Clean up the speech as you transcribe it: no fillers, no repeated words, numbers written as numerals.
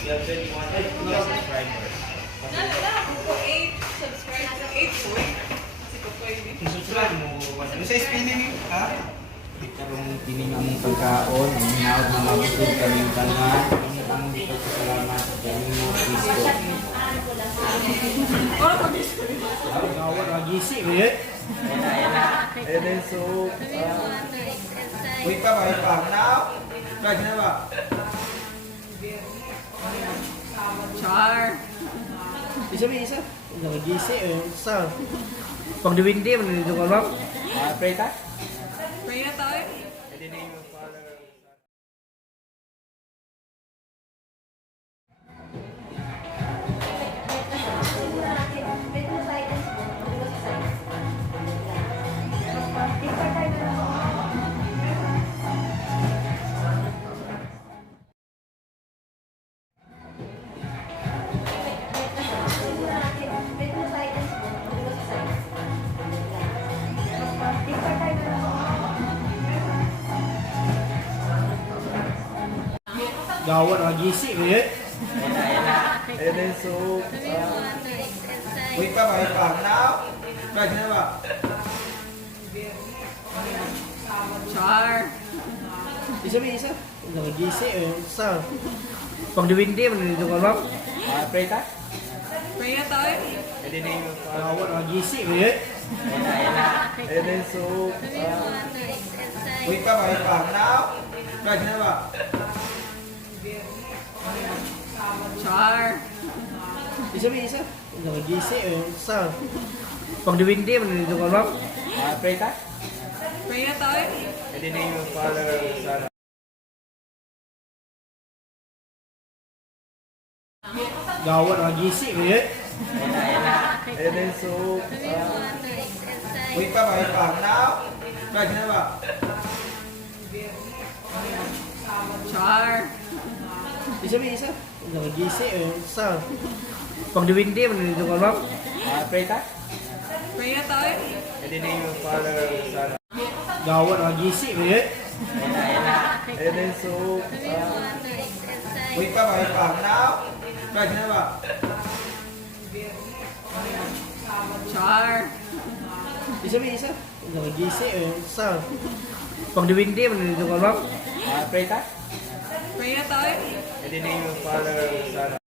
You have 21 subscribers. Ko 8 subscribers. 8 po. Kasi ko po yun. Kung subscribe mo, Ano sa spinning, ha? Karong tining among pagkaon, ang hinaot na mabusog kaming tanan, ang pagkasalamat sa kanino Kristo. Gawat magisi, eh. And then so, wait pa ba? Wait pa. Now? Right na ba? Char. Isa ba isa? Nagisi, eh. Isa. Pag diwindi, manilito ka ba? Pray ta? Pray na tayo. In the name of Father, Gawat magisi, eh. and then so, wait pa ba? Wait pa. Now? Right na ba? Char. Isa ba isa? Nagisi, eh. Isa. Pag diwindi, manilito ka ba? Pray ta? Pray na tayo. In the name of Father, Gawat magisi, eh. and then so, wait pa ba? Wait pa. Now? Right na ba? Char. Isa ba isa? Nagisi, eh. Isa. Pag diwindi, manilito ka ba? Pray ta? Pray na tayo. In the name of Father, Son, Gawat magisi, eh. and then so, wait pa ba? Wait pa. Now? Right na ba? Char. Isa ba isa? Nagisi, eh. Isa. Pag diwindi, manilito ka ba? Pray ta? Pray na tayo. In the name of Father, Son, Gawat magisi, eh. and then so, wait pa ba? Wait pa. Now? Right na ba? Char. Isa ba isa? Nagisi, eh. Isa. Pag diwindi, manilito ka ba? Pray ta? Pray na tayo. In the name of Father, Son,